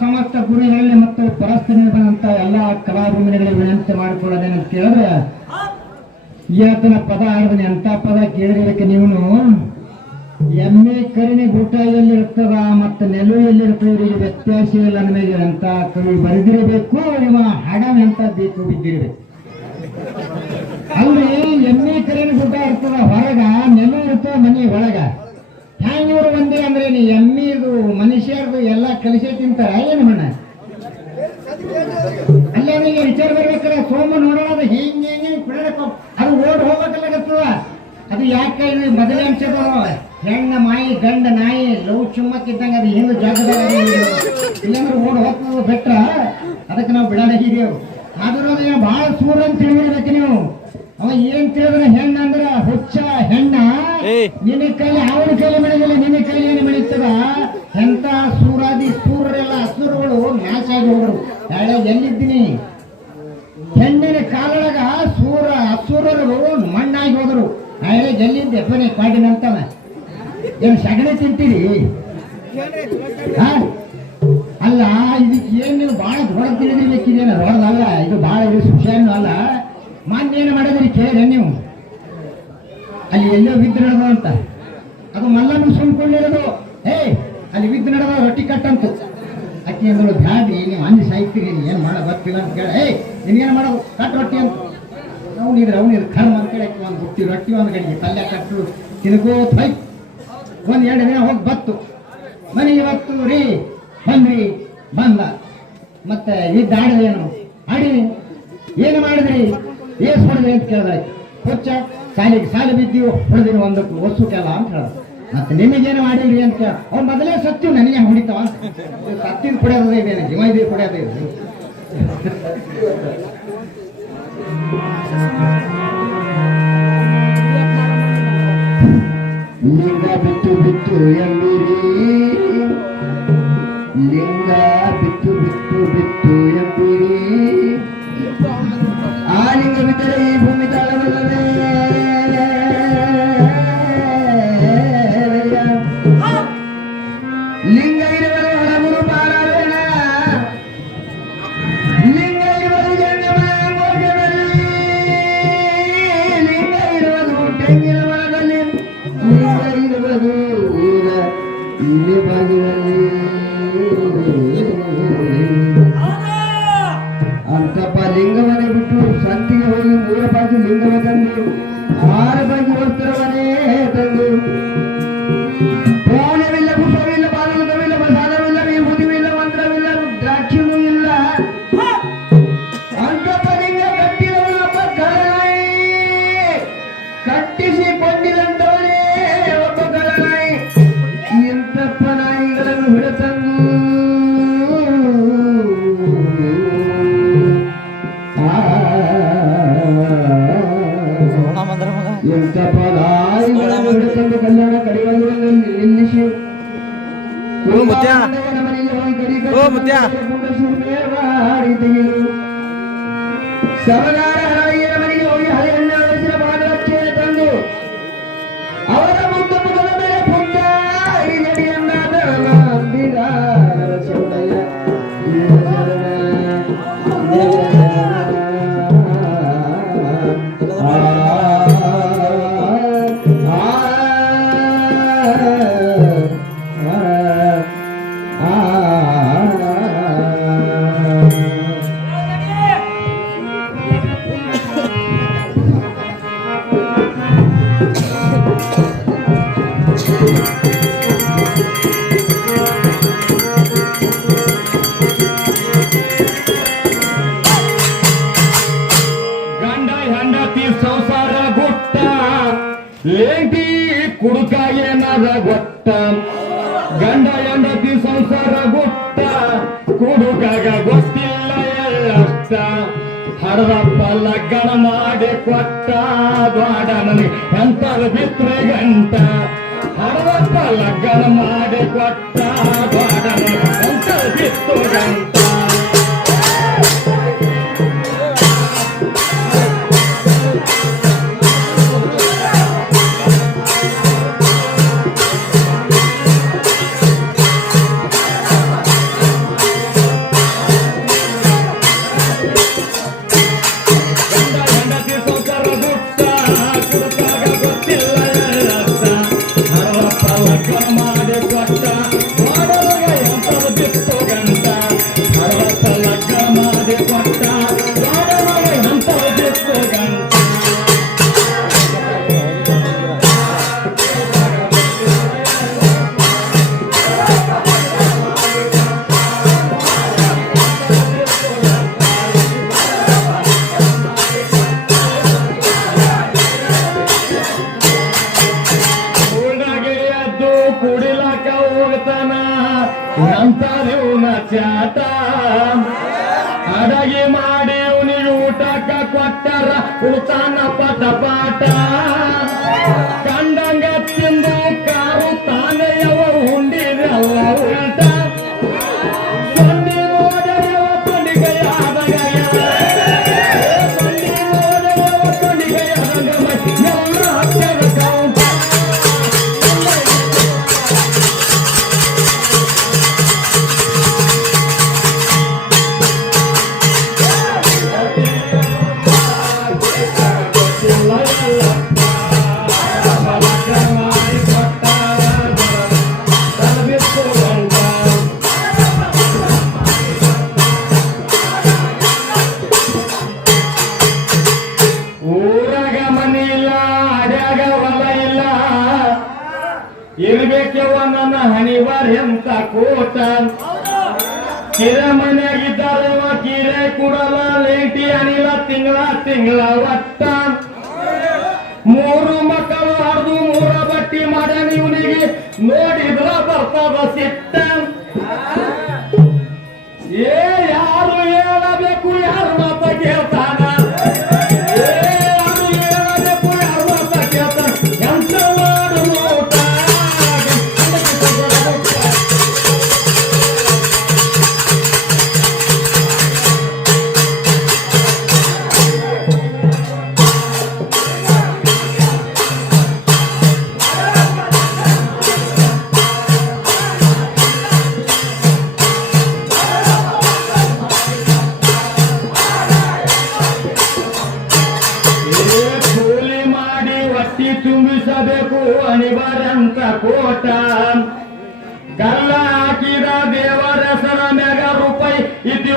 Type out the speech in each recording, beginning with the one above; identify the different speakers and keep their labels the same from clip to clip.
Speaker 1: ಸಮಸ್ತ ಗುರುಗಳಲ್ಲಿ ಮತ್ತು ಪರಸ್ಥಿತಿ ಬಂದಂತ ಎಲ್ಲ ಕಲಾಭಿಮಾನಿಗಳಿಗೆ ವಿನಂತಿ ಮಾಡಿಕೊಳ್ಳೋದೇನಂತ ಕೇಳಿದ್ರೆ ಈತನ ಪದ ಆಡಿದ್ರೆ ಎಂತ ಪದ ಕೇಳಿರಕ್ಕೆ ನೀವು? ಎಮ್ಮೆ ಕರಿಣಿ ಊಟ ಎಲ್ಲಿರ್ತದ ಮತ್ತು ನೆಲು ಎಲ್ಲಿರ್ತದೆ ಇವರಿಗೆ ವ್ಯತ್ಯಾಸ ಇಲ್ಲ ನಮಗೆ. ಅಂತ ಕವಿ ಬರೆದಿರಬೇಕು, ನಿಮ್ಮ ಹಾಡವ ಎಂತ ಬೇಕು ಬಿದ್ದಿರಬೇಕು. ಅಲ್ಲಿ ಎಮ್ಮೆ ಕರಿಣಿ ಗುಡ್ಡ ಇರ್ತದ ಹೊರಗ ನೆಲು ಇರ್ತದ ಮನೆ ಒಳಗ. ಹ್ಯಾಂಗ ಇವ್ರು ಬಂದಿರ ಅಂದ್ರೆ ನೀ ಎಲ್ಲ ಕಲಿಸೇ ತಿಂತಾರೆ ಏನು ಮಣ್ಣ ಅಲ್ಲ ನೀವು ವಿಚಾರ ಬರ್ಬೇಕಲ್ಲ ಸೋಮ ನೋಡೋಣ ಅದು ಹಿಂಗೆ ಹಿಂಗೆ ಬಿಡಬೇಕು ಅದು ಓಡ್ ಹೋಗ್ಬೇಕಲ್ಲಾಗತ್ತದ ಅದು ಯಾಕೆ ಇದು ಮೊದಲೇ ಅನ್ಸದ ಹೆಣ್ಣ ಮಾಯಿ ಗಂಡ ನಾಯಿ ಲವ್ ಚುಮ್ಮಕ್ಕಿದ್ದಂಗೆ ಅದು ಹಿಂದೆ ಜಾಗದಾಗ ಇಲ್ಲಾಂದ್ರೆ ಓಡ್ ಹೋಗ್ತದ ಬೆಟ್ಟ ಅದಕ್ಕೆ ನಾವು ಬಿಡಾಡಾಗಿದ್ದೇವು ಆದ್ರೂ ಅದನ್ನ ಭಾಳ ಸೂರ ಅಂತ ತಿಳಿದಿರ್ಬೇಕು ನೀವು. ಅವ ಏನ್ ತಿಳಿದ್ರೆ ಹೆಣ್ಣ ಅಂದ್ರ ಹುಚ್ಚ ಹೆಣ್ಣ? ನಿನ್ನ ಕೈಲಿ ಅವನ ಕೈಲಿ ಬೆಳೆದಿಲ್ಲ ನಿನ್ನ ಕೈಲಿ ಏನು ಬೆಳೀತದ ಎಂತ ಸೂರಾದಿ ಸೂರರೆಲ್ಲ ಹಸುರುಗಳು ಮ್ಯಾಚ್ ಆಗಿ ಹೋದ್ರು. ನಾಳೆ ಎಲ್ಲಿದ್ದೀನಿ? ಹೆಣ್ಣಿನ ಕಾಲೊಳಗ ಸೂರ ಅಸುರರು ಮಣ್ಣಾಗಿ ಹೋದರು. ನಾಳೆ ಎಲ್ಲಿದ್ದೆ? ಎಪ್ಪನೇ ಕಾಡಿನಂತವ ಏನು ಸಗಣಿ ತಿಂತೀರಿ? ಅಲ್ಲ, ಇದಕ್ಕೆ ಏನು ನೀವು ಭಾಳ ದೊಡ್ಡ ತಿಳಿದಿರ್ಬೇಕಿದೇನ ದೊಡ್ಡದಲ್ಲ, ಇದು ಭಾಳ ಇದು ಸುಖಿಯನ್ನು ಅಲ್ಲ. ಮಾನ್ಯ ಏನು ಮಾಡಿದ್ರಿ ಕೇಳಿ ನೀವು? ಅಲ್ಲಿ ಎಲ್ಲೋ ಬಿದ್ದಿರೋದು ಅಂತ. ಅದು ಮಲ್ಲನ್ನು ಸುಮ್ಕೊಂಡಿರೋದು. ಏ ಅಲ್ಲಿ ವಿದ್ ನಡೆದ ರೊಟ್ಟಿ ಕಟ್ಟಂತು. ಅಕ್ಕಿ ಅಂದ್ರು, ಬ್ಯಾಡ್ರಿ, ನೀವು ಅನ್ನ ಸಾಯ್ತೀರಿ ಏನು ಮಾಡ ಬರ್ತಿಲ್ಲ ಅಂತ ಕೇಳ, ಏಯ್ ನಿನ್ಗೇನು ಮಾಡೋದು? ಕಟ್ ರೊಟ್ಟಿ ಅಂತ. ಅವನಿದ್ರೆ ಅವನಿದ್ರೆ ಕರ್ಮ ಅಂತ ಕೇಳಕ್ಕೆ ಒಂದು ಬುಟ್ಟಿ ರೊಟ್ಟಿ ಒಂದು ಕಡೆಗೆ ಪಲ್ಯ ಕಟ್ಟು ತಿನ್ಕೋತ ಥೈ. ಒಂದು ಎರಡು ದಿನ ಹೋಗಿ ಬತ್ತು. ಮನೆ ಇವತ್ತು ರೀ, ಬಂದ್ರಿ, ಬಂದ. ಮತ್ತೆ ಇದ್ದ ಆಡಿದೇನು ಆಡಿ ಏನು ಮಾಡಿದ್ರಿ? ಏಸ್ ಹೊಡೆದ್ರಿ ಅಂತ ಕೇಳಿದ್ರೆ ಹುಚ್ಚ, ಸಾಲಿಗೆ ಸಾಲಿ ಬಿದ್ದೀವಿ ಹೊಡೆದಿರಿ ಒಂದಕ್ಕೂ ಒಸುಕೆಲ್ಲ ಅಂತ ಹೇಳ ಮತ್ತೆ ನಿಮಗೇನು ಮಾಡಿದ್ರಿ ಅಂತ ಅವ್ನು ಮೊದಲೇ ಸತ್ಯ ನನಗೆ ಹೊಡಿತಾವ ಅಂತ. ಸತ್ತಿದ್ ಕುಡಿಯೋದೇ ಇದೇನೆ ಇದೆ ಕುಡಿಯೋದೇ ಇದೆ? ಲಿಂಗವನ್ನೇ ಬಿಟ್ಟು ಸಂತಿಗೆ ಹೋಗಿ ಮೂರ ಬಾಗಿ ಲಿಂಗವ ತಂದು ಆರು ಬಾಗಿ ವಸ್ತ್ರವನ್ನೇ ತಂದು ಪೌನವಿಲ್ಲ ಪುಷ್ಪವಿಲ್ಲ ಪಾಲಕವಿಲ್ಲ ಪ್ರಸಾದವಿಲ್ಲ ವಿಭೂತಿವಿಲ್ಲ ಮಂತ್ರವಿಲ್ಲ ರುದ್ರಾಕ್ಷಿಯೂ ಇಲ್ಲ ಅಂತಪ್ಪ ಲಿಂಗ ಕಟ್ಟಿದವನೊಬ್ಬ ಕಳ್ಳನಾಯಿ
Speaker 2: ಮುತ್ಯ. ಓ ಮುತ್ಯ.
Speaker 3: ಲೇಂಟಿ ಕುಡುಕ ಏನಾದ ಗೊತ್ತ ಗಂಡ ಹೆಂಡತಿ ಸಂಸಾರ ಗುಟ್ಟ ಕುಡುಕಾಗ ಗೊತ್ತಿಲ್ಲ ಎಳ್ಳಷ್ಟ ಹಡದಪ್ಪ ಲಗ್ನ ಮಾಡಿ ಕೊಟ್ಟ ದ್ವಾಡ ನನಗೆ ಎಂತದ ಬಿತ್ರೆ ಗಂಟ. ಹಡದಪ್ಪ ಲಗ್ನ ಮಾಡಿ ಕೊಟ್ಟ ದ್ವಾಡ ಚಾಟ ಅಡಗಿ ಮಾಡಿ ನೀವು ಊಟಕ ಕೊಟ್ಟರ ಊಟನ ಪಟ ಪಾಠ ಹಣಿವಾರ ಎಂತ ಕೋಟ ಕಿರ ಮನೆಯಾಗಿದ್ದಾರವ ಕಿರೆ ಕುಡಲ ಲೇಟಿ ಅನಿಲ ತಿಂಗಳ ತಿಂಗಳ ಒಟ್ಟ. ಮೂರು ಮಕ್ಕಳು ಹರಿದು ಮೂರ ಬಟ್ಟಿ ಮಾಡ ಇವನಿಗೆ ನೋಡಿದ್ರ ಬರ್ತದ ಸಿಟ್ಟ. ಗೋಣಿ ಬರಂತ ಕೋಟ ಗಲ್ಲ ಹಾಕಿದ ದೇವರಸನ ಮೆಗ ರೂಪಾಯಿ ಇದು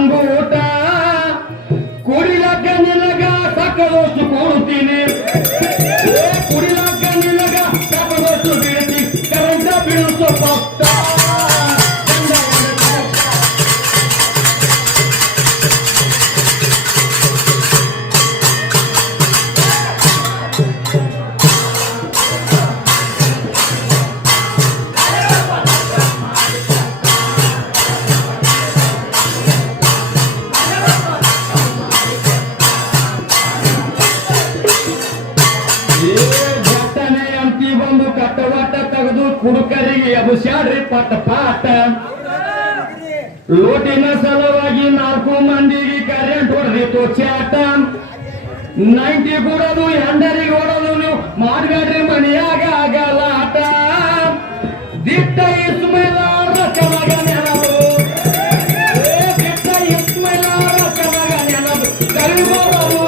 Speaker 3: um la ಕೊಟ್ಟ ಪಾಠ ಲೋಟಿನ ಸಲುವಾಗಿ ನಾಲ್ಕು ಮಂದಿಗೆ ಕರೆಂಟ್ ಹೊಡೆದಿತ್ತು ಚಾಟ. ನೈಂಟಿ ಕೊಡೋದು ಎಂಡರಿಗೆ ಓಡೋದು ನೀವು ಮಾಡ್ಬೇಡ್ರಿ ಮನೆಯಾಗ ಆಗಲ್ಲ ಆಟ. ದಿಟ್ಟ ಇಸ್ಮೇಲ ಚಮಗ ನೆನದು ದಿಟ್ಟ ಇಸ್ಮೇಲ ಚಮಗ ನೆನದು ಕರಿಬೋದವು